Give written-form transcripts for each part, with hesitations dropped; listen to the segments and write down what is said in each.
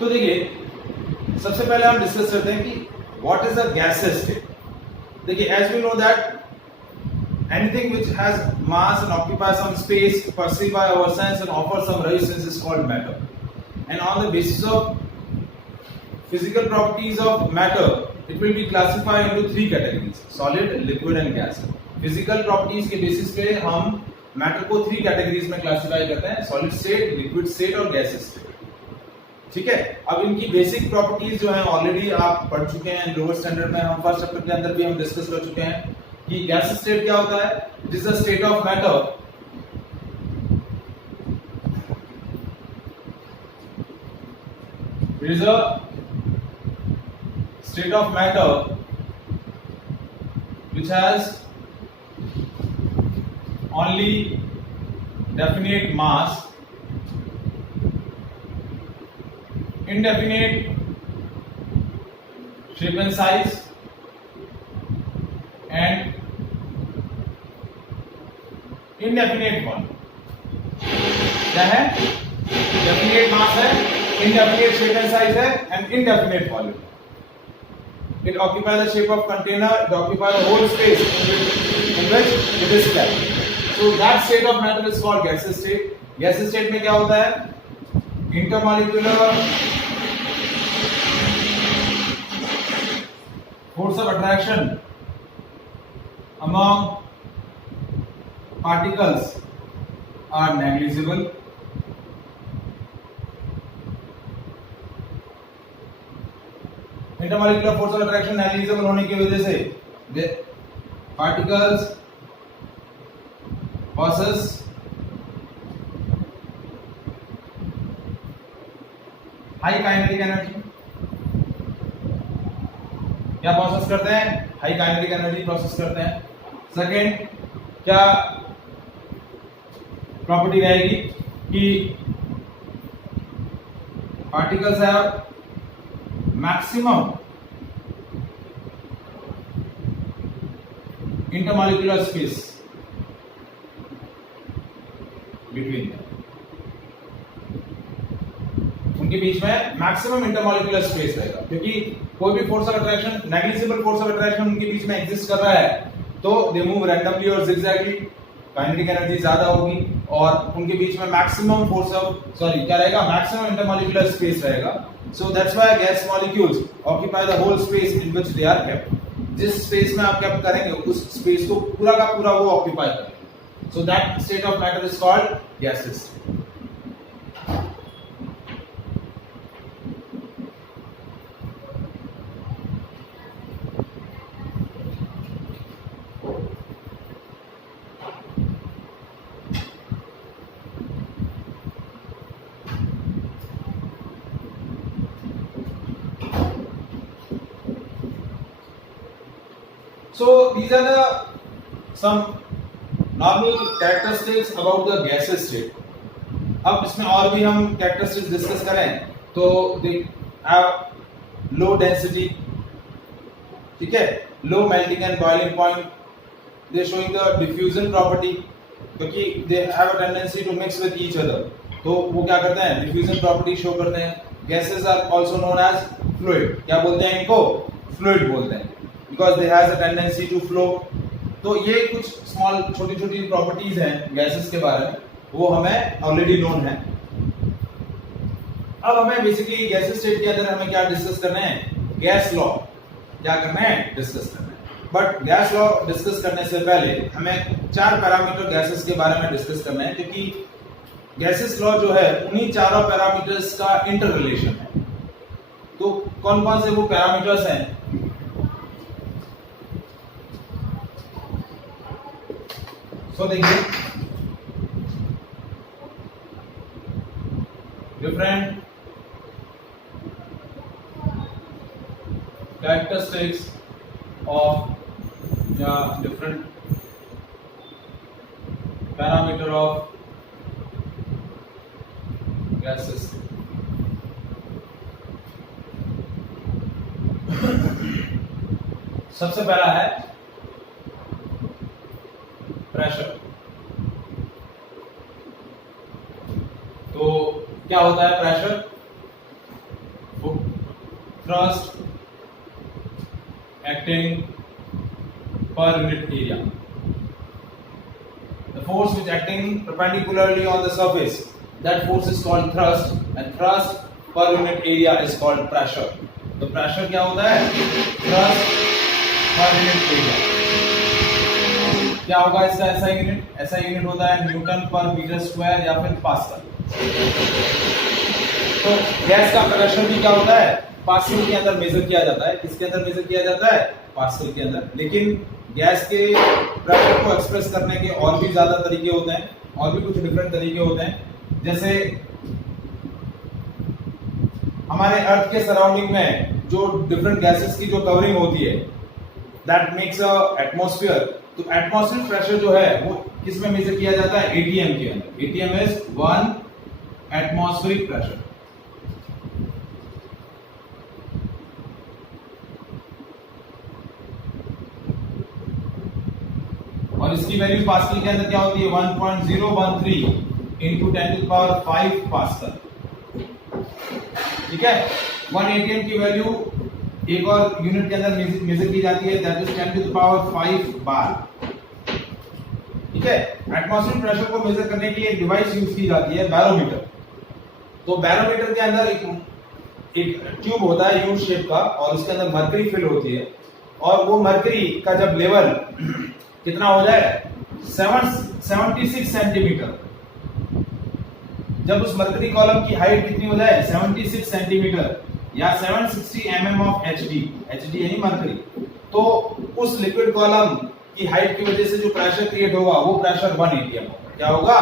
तो देखिए सबसे पहले हम डिस्कस करते हैं कि what is a gaseous state. देखिए as we know that anything which has mass and occupies some space perceived by our sense and offers some resistance is called matter. And on the basis of physical properties of matter, it will be classified into three categories: solid, liquid and gas. Physical properties के basis पे हम matter को three categories में classify करते हैं: solid state, liquid state और gaseous state. ठीक है, अब इनकी बेसिक प्रॉपर्टीज जो है ऑलरेडी आप पढ़ चुके हैं लोअर स्टैंडर्ड में, हम फर्स्ट चैप्टर के अंदर भी हम डिस्कस कर चुके हैं कि गैस स्टेट क्या होता है। It is a state of matter it is a state of matter which has only definite mass, indefinite shape and size and indefinite volume। क्या है? डेफिनेट मास है, indefinite shape and size है and indefinite volume। It occupies the shape of container, it occupies the whole space in which it is kept. So that state of matter is called gaseous state। gaseous state में क्या होता है? Intermolecular force of attraction among particles are negligible। Intermolecular force of attraction negligible होने की वजह से particles possess high kinetic energy. क्या process करते हैं? हाई काइनेटिक एनर्जी प्रोसेस करते हैं। सेकेंड क्या प्रॉपर्टी रहेगी कि particles have maximum intermolecular space between them। उनके बीच में मैक्सिमम इंटरमॉलिक्यूलर स्पेस रहेगा, क्योंकि कोई भी force of attraction, negligible force of attraction उनके बीच में एग्जिस्ट कर रहा है तो दे मूव रैंडमली और जिगजैगली, काइनेटिक एनर्जी ज्यादा होगी और उनके बीच में मैक्सिमम फोर्स ऑफ क्या रहेगा? मैक्सिमम इंटरमॉलिक्यूलर स्पेस रहेगा। So that's why gas molecules occupy the whole space in which they are kept। जिस स्पेस में आप केप्ट करेंगे उस स्पेस को पूरा का पूरा वो ऑक्यूपाई करेंगे। So that state of matter is called gaseous state। So these are the some normal characteristics about the gaseous state। अब इसमें और भी हम characteristics डिस्कस करें तो they have low density, ठीक है, low melting and boiling point, they showing the diffusion property क्योंकि they have a tendency to mix with each other, तो वो क्या करते हैं? diffusion property शो करते हैं। gases are also known as fluid। क्या बोलते हैं इनको? fluid बोलते हैं because they has a tendency to flow। तो ये कुछ स्मॉल छोटी छोटी प्रॉपर्टीज हैं गैसेस के बारे में, वो हमें ऑलरेडी नोन है। अब हमें बेसिकली गैसेस स्टेट के अंदर हमें क्या डिस्कस करना है? गैस लॉ क्या करना है? डिस्कस करना है। बट गैस लॉ डिस्कस करने से पहले हमें चार पैरामीटर गैसेस के बारे में डिस्कस करना है, क्योंकि गैसेस लॉ जो है उन्हीं चारों पैरामीटर्स का इंटर रिलेशन है। तो कौन कौन से वो पैरामीटर्स हैं? तो देखिए डिफरेंट कैरेक्टरिस्टिक्स ऑफ या डिफरेंट पैरामीटर ऑफ गैसेस। सबसे पहला है प्रेशर। तो क्या होता है pressure? thrust acting per unit area. The force which acting perpendicularly on the surface, that force is called thrust, and thrust per unit area is called pressure. तो pressure क्या होता है? Thrust per unit area. क्या होगा इसका ऐसा unit? ऐसा unit होता है न्यूटन पर मीटर स्क्वायर या फिर पास्कल। तो गैस का प्रेशर भी क्या होता है? पास्कल के अंदर मेजर किया जाता है। किसके अंदर मेजर किया जाता है? पास्कल के अंदर। लेकिन गैस के प्रेशर को एक्सप्रेस करने के और भी ज्यादा तरीके होते हैं, और भी कुछ डिफरेंट तरीके होते हैं। जैसे हमारे अर्थ के सराउंडिंग में जो डिफरेंट गैसेस की जो कवरिंग होती है, दैट मेक्स अ एटमॉस्फेयर। तो एटमॉस्फेरिक प्रेशर जो है वो किस में मेजर किया जाता है? एटीएम के अंदर। ATM is 1 atmospheric pressure. और इसकी वैल्यू पास्कल के अंदर क्या होती है? 1.013 इंटू 10⁵ पास्कल। ठीक है। 1 एटीएम की वैल्यू एक और यूनिट के अंदर मेजर की जाती है, दैट इज 10⁵ बार। ठीक है। एटमॉस्फेरिक प्रेशर को मेजर करने के लिए एक डिवाइस यूज की जाती है, बैरोमीटर। तो बैरोमीटर के अंदर एक ट्यूब होता है यू शेप का, और उसके अंदर मरकरी फिल होती है, और वो मरकरी का जब लेवल कितना हो जाए? 76 सेंटीमीटर। जब उस मरकरी कॉलम की हाइट कितनी हो जाए? 76 सेंटीमीटर या 760 mm ऑफ एचडी। एचडी यानी मरकरी। तो उस लिक्विड कॉलम की हाइट की वजह से जो प्रेशर क्रिएट होगा वो प्रेशर 1 एटीएम होगा। क्या होगा?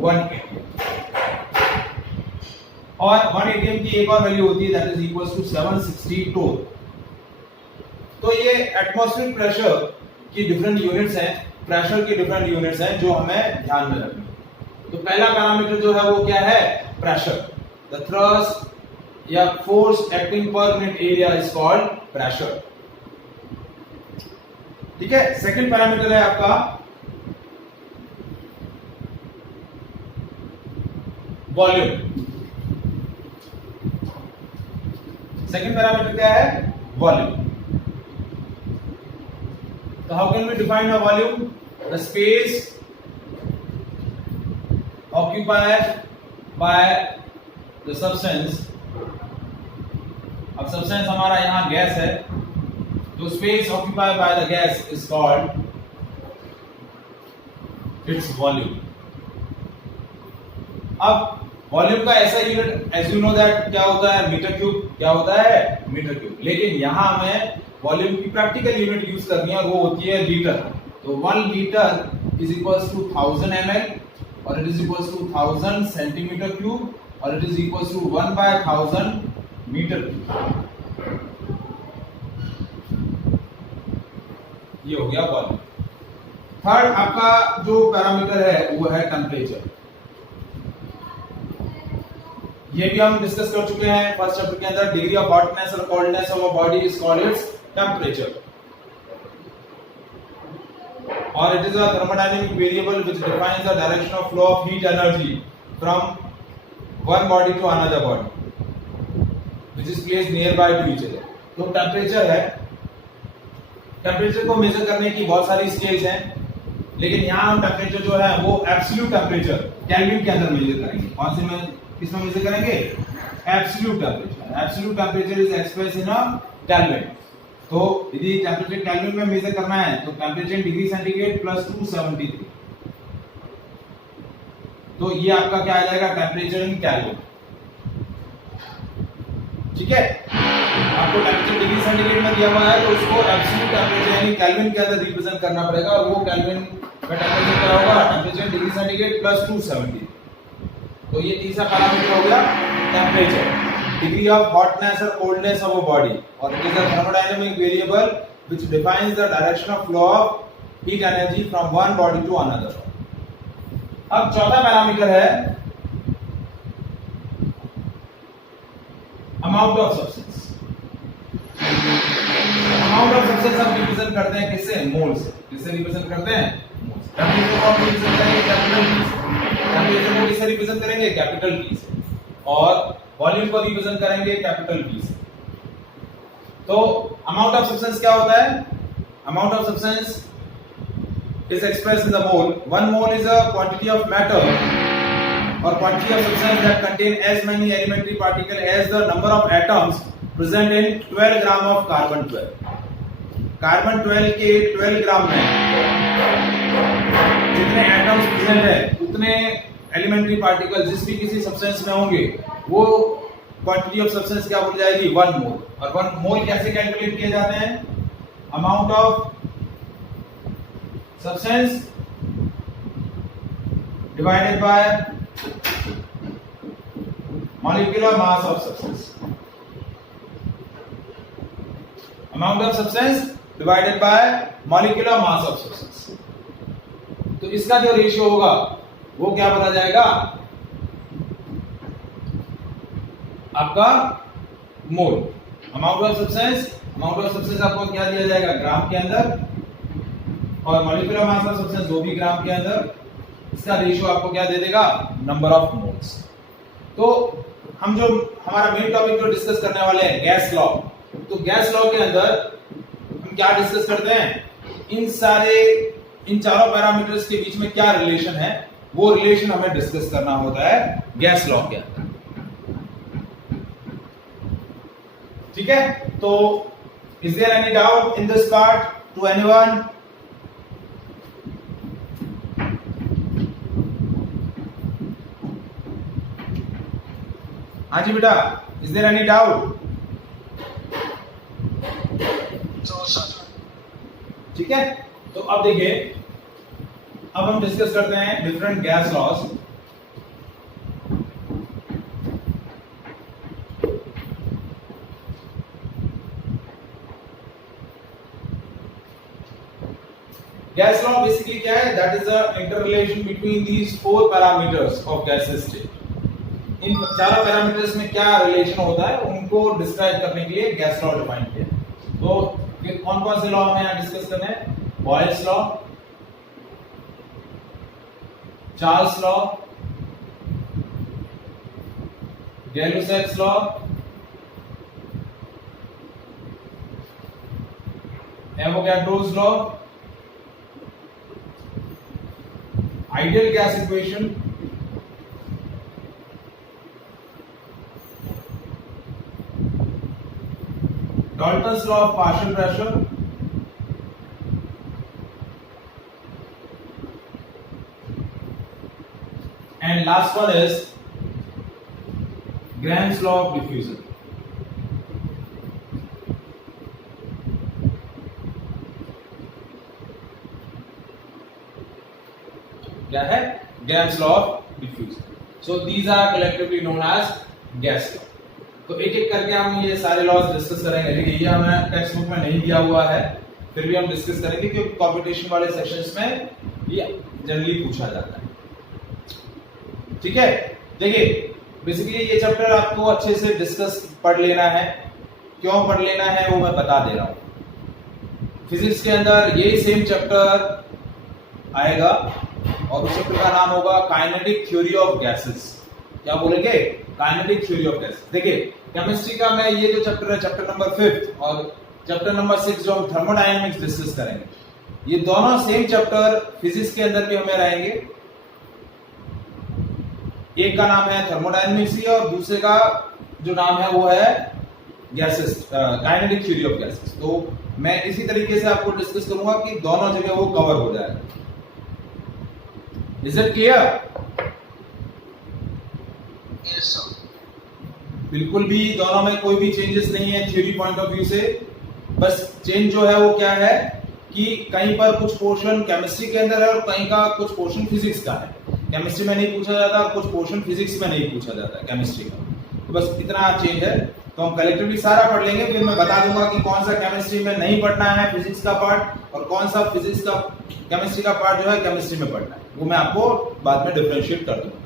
1 एटीएम। और 1 एटीएम की एक और वैल्यू होती है, दैट इज इक्वल टू 760 टोर। तो ये एटमॉस्फेरिक प्रेशर की डिफरेंट यूनिट्स हैं, प्रेशर की डिफरेंट यूनिट्स हैं जो हमें ध्यान में रखनी है। तो पहला पैरामीटर जो है वो क्या है? प्रेशर। द थ्रस्ट या force acting per unit area is called pressure. ठीक है। सेकंड पैरामीटर है आपका वॉल्यूम। सेकंड पैरामीटर क्या है? Volume. So how can we define a volume? The space occupied by the substance. अब substance हमारा यहाँ गैस है, तो space occupied by the gas is called its volume. अब वॉल्यूम का ऐसा unit, as you know that, क्या होता है? Metre cube. क्या होता है? Metre cube. लेकिन यहाँ हमें वॉल्यूम की प्रैक्टिकल यूनिट यूज करनी है, और वो होती है लीटर। तो 1 litre is equals to 1000 ml, और it is equals to 1000 centimetre cube, और it is equals to 1/1000 metre cube. ये हो गया वॉल्यूम। थर्ड आपका जो पैरामीटर है वो है टेम्परेचर। ये भी हम डिस्कस कर चुके हैं फर्स्ट चैप्टर के अंदर। डिग्री ऑफ हॉटनेस और coldness of a body is called its temperature, और it is a thermodynamic variable which defines the direction of flow of heat energy from one body to another body which is placed nearby to each other. तो temperature है। Temperature को measure करने की बहुत सारी scales हैं, लेकिन यहाँ हम टेम्परेचर जो है वो एब्सोल्यूट टेम्परेचर केल्विन के अंदर मेजर करेंगे। कौन से में किसमें मेजर करेंगे? Absolute temperature. Absolute temperature is expressed in a kelvin. तो यदि टेम्परेचर केल्विन में मेजर करना है तो टेम्परेचर डिग्री सेंटीग्रेड प्लस 273। तो ये आपका क्या आ जाएगा? Temperature in kelvin. ठीक है। आपको टेम्परेचर डिग्री सेंटीग्रेड में दिया हुआ है, तो उसको एब्सोल्यूट टेम्परेचर यानी केल्विन के अंदर रिप्रेजेंट करना पड़ेगा, और वो केल्विन का टेम्परेचर क्या होगा? Temperature degree centigrade plus 270। तो ये तीसरा पैरामीटर हो गया टेम्परेचर, डिग्री ऑफ हॉटनेस और कोल्डनेस ऑफ अ बॉडी, और it is a thermodynamic variable which defines the direction of flow of heat energy from one body to another. अब चौथा parameter है amount of substance. Amount of substance हम represent करते हैं किससे? मोल से। किससे रिप्रेजेंट करते हैं? मोल से। टेम्परेचर को हम रिप्रेजेंट करेंगे कैपिटल टी से। टेम्परेचर को किससे रिप्रेजेंट करेंगे? कैपिटल टी से। और वॉल्यूम को रिप्रेजेंट करेंगे कैपिटल वी से। तो अमाउंट ऑफ सब्सटेंस क्या होता है? Amount of substance is expressed in the mole. 1 mole is a quantity of matter or quantity of substance that contain as many elementary particles as the number of atoms present in 12 gram of carbon 12. Carbon 12 के 12 ग्राम में जितने atoms present है उतने elementary particle जिस भी किसी substance में होंगे वो क्वांटिटी ऑफ सब्सटेंस क्या बोल जाएगी? 1 मोल। और 1 मोल कैसे कैलकुलेट किए जाते हैं? Amount of substance divided by molecular mass of substance. Amount of substance divided by molecular mass of substance. तो इसका जो रेशियो होगा वो क्या बता जाएगा? आपका मोल। अमाउंट ऑफ सब्सटेंस आपको क्या दिया जाएगा? ग्राम के अंदर, और मॉलिक्यूलर मास ऑफ सब्सटेंस वो भी ग्राम के अंदर। इसका रेशियो आपको क्या दे देगा? Number of moles. तो हम जो हमारा मेन टॉपिक जो डिस्कस करने वाले हैं गैस लॉ, तो गैस लॉ के अंदर हम क्या डिस्कस करते हैं? इन चारों पैरामीटर्स के बीच में क्या रिलेशन है वो रिलेशन हमें डिस्कस करना होता है गैस लॉ के अंदर। ठीक है, तो is there any doubt in this part to anyone? हाँ जी बेटा, इज देयर एनी डाउट? ठीक है, तो अब देखिए, अब हम डिस्कस करते हैं different gas laws. Gas law basically क्या है? That is the interrelation between these 4 parameters of gases state. इन चारों पैरामीटर्स में क्या रिलेशन होता है उनको डिस्क्राइब करने के लिए गैस लॉ डिफाइन किया। तो कौन कौन से लॉ हमें यहां डिस्कस करने हैं? Boyle's law, Charles law, Gay Lussac's law, Avogadro's law, ideal gas equation, Dalton's law of partial pressure, and last one is Graham's law of diffusion. क्या है? Graham's law of diffusion. So these are collectively known as gas law. तो एक एक करके हम ये सारे laws discuss करेंगे, लेकिन ये हमें टेक्स्ट बुक में नहीं दिया हुआ है, फिर भी हम डिस्कस करेंगे क्योंकि कंपटीशन वाले सेक्शंस में ये जनरली पूछा जाता है। ठीक है, देखिए बेसिकली ये चैप्टर आपको अच्छे से डिस्कस पढ़ लेना है। क्यों पढ़ लेना है वो मैं बता दे रहा हूं। फिजिक्स के अंदर ये सेम चैप्टर आएगा और उस चैप्टर का नाम होगा काइनेटिक थ्योरी ऑफ गैसेस। क्या बोलेंगे? Kinetic theory of gases. देखिए केमिस्ट्री का मैं ये जो चैप्टर है, चैप्टर नंबर 5 और चैप्टर नंबर 6 जो हम थर्मोडायनामिक्स डिस्कस करेंगे, ये दोनों सेम चैप्टर फिजिक्स के अंदर भी हमें रहेंगे। एक का नाम है थर्मोडायनामिक्स ही और दूसरे का जो नाम है वो है gases, kinetic theory of gases. तो मैं इसी तरीके से आपको डिस्कस करूंगा कि दोनों जगह वो कवर हो जाएगा। Is it clear? Yes sir. बिल्कुल भी दोनों में कोई भी चेंजेस नहीं है थ्योरी पॉइंट ऑफ व्यू से। बस चेंज जो है वो क्या है कि कहीं पर कुछ पोर्शन केमिस्ट्री के अंदर है और कहीं का कुछ पोर्शन फिजिक्स का है। केमिस्ट्री में नहीं पूछा जाता और कुछ पोर्शन फिजिक्स में नहीं पूछा जाता है केमिस्ट्री का। तो बस इतना चेंज है। तो हम कलेक्टिवली सारा पढ़ लेंगे, फिर मैं बता दूंगा कि कौन सा केमिस्ट्री में नहीं पढ़ना है फिजिक्स का पार्ट और कौन सा फिजिक्स का केमिस्ट्री का पार्ट जो है केमिस्ट्री में पढ़ना है। वो मैं आपको बाद में डिफरेंशिएट कर दूंगा।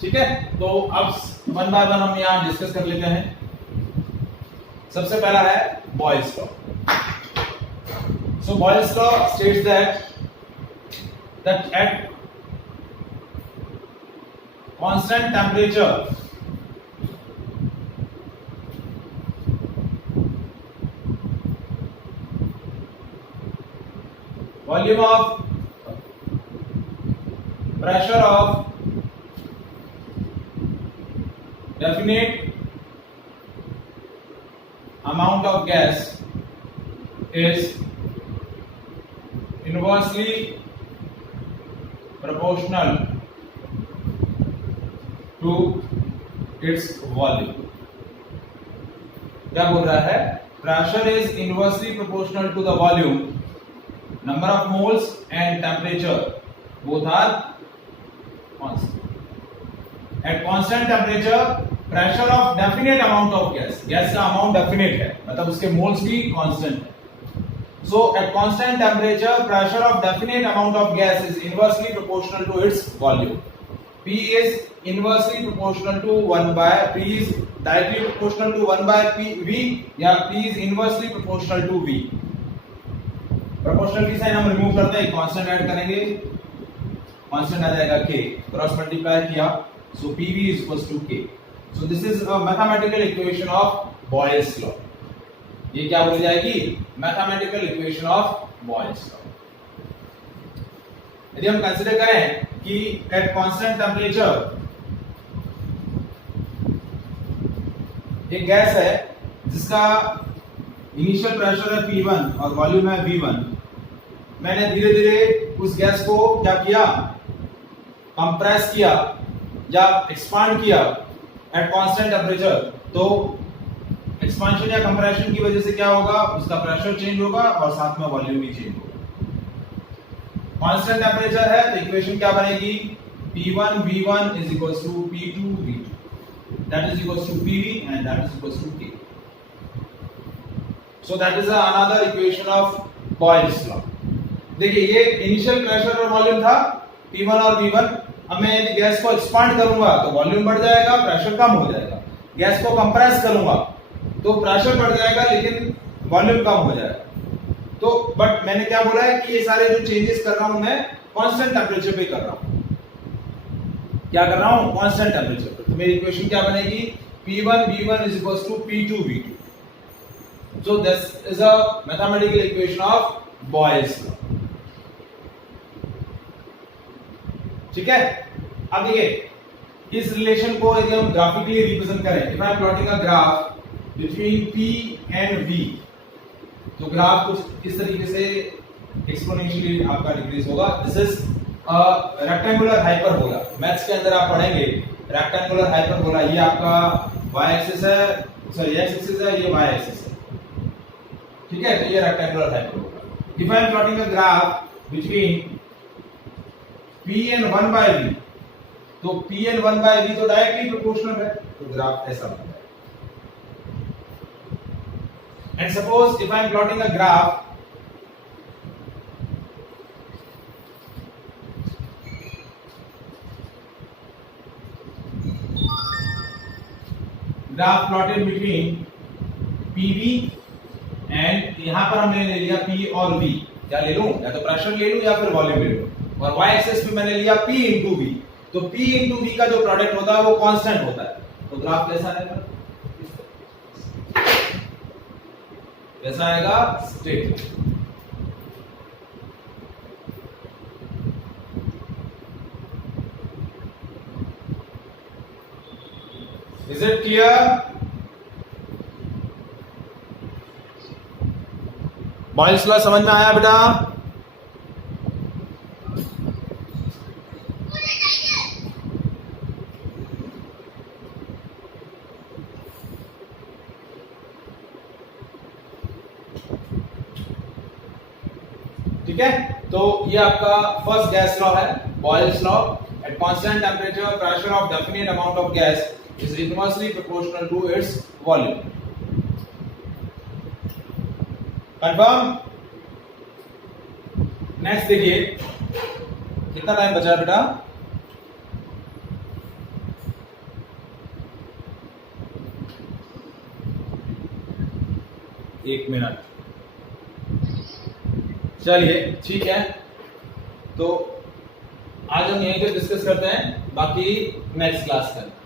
ठीक है, तो अब वन बाय वन हम यहाँ डिस्कस कर लेते हैं। सबसे पहला है Boyle's law. So Boyle's law states that at constant temperature volume of pressure of definite amount of gas is inversely proportional to its volume. क्या बोल रहा है? Pressure is inversely proportional to the volume, number of moles and temperature both are constant. At constant temperature, pressure of definite amount of gas. Gas का amount definite है, मतलब उसके moles भी constant है. So at constant temperature, pressure of definite amount of gas is inversely proportional to its volume. P is inversely proportional to 1 by P is directly proportional to 1 by V या P is inversely proportional to V. Proportional की sign हम remove करते हैं, constant add करेंगे, constant आ जाएगा k, cross multiply किया, so PV is equals to k. So this is a mathematical equation of Boyle's law. ये क्या बोली जाएगी? Mathematical equation of Boyle's law. यदि हम कंसीडर करें कि एट कांस्टेंट टेम्परेचर एक गैस है जिसका इनिशियल प्रेशर है P1 और वॉल्यूम है V1. मैंने धीरे धीरे उस गैस को क्या किया? कंप्रेस किया या एक्सपांड किया एट कांस्टेंट टेम्परेचर. तो एक्सपांशन या कंप्रेशन की वजह से क्या होगा? उसका प्रेशर चेंज होगा और साथ में वॉल्यूम भी चेंज होगा. कांस्टेंट टेम्परेचर है तो इक्वेशन क्या बनेगी? P1 V1 is equals to P2 V2. That is equals to PV and that is equals to K. So that is another equation of Boyle's law. देखिए ये initial pressure और volume था P1 और V1. अब मैं यदि gas को expand करूंगा तो वॉल्यूम बढ़ जाएगा, प्रेशर कम हो जाएगा. गैस को कंप्रेस करूंगा तो प्रेशर बढ़ जाएगा लेकिन वॉल्यूम कम हो जाएगा. तो बट मैंने क्या बोला है कि ये सारे जो चेंजेस कर रहा हूं मैं कांस्टेंट टेम्परेचर पे कर रहा हूं. क्या कर रहा हूं? कांस्टेंट टेम्परेचर पे. तो मेरी इक्वेशन क्या बनेगी? P1 V1 is equals to P2 V2. So this is a mathematical equation of Boyle's law. ठीक है. अब देखिए इस रिलेशन को यदि हम ग्राफिकली रिप्रेजेंट करें, if I am plotting a graph between P and V, तो ग्राफ कुछ इस तरीके से एक्सपोनेंशियली आपका डिक्रीज होगा. This is rectangular hyperbola. Maths के अंदर आप पढ़ेंगे रेक्टेंगुलर हाइपरबोला. ये आपका y एक्सिस है, सॉरी x एक्सिस है, ये y एक्सिस है. ठीक है. तो ये rectangular hyperbola. If I am plotting a graph between P and 1 by V, तो P and 1 by V तो डायरेक्टली प्रोपोर्शनल है, तो ग्राफ ऐसा बनता है. And suppose if I am plotting a graph plotted between PV and यहां पर हमने ले लिया P और V. क्या ले लूं? या तो प्रेशर ले लूं या फिर वॉल्यूम ले लूं. और y एक्सिस पे मैंने लिया P into V. तो P into V का जो प्रोडक्ट होता है वो कांस्टेंट होता है. तो ग्राफ कैसा आएगा? कैसा आएगा? Straight. Is it clear? Boyle's law समझ में आया बेटा? ठीक है. तो ये आपका फर्स्ट गैस लॉ है, Boyle's law. At constant temperature pressure of definite amount of gas is inversely proportional to its volume. Confirm? Next देखिए कितना टाइम बचा है बेटा? एक मिनट. चलिए ठीक है. तो आज हम यहीं पे डिस्कस करते हैं, बाकी नेक्स्ट क्लास में.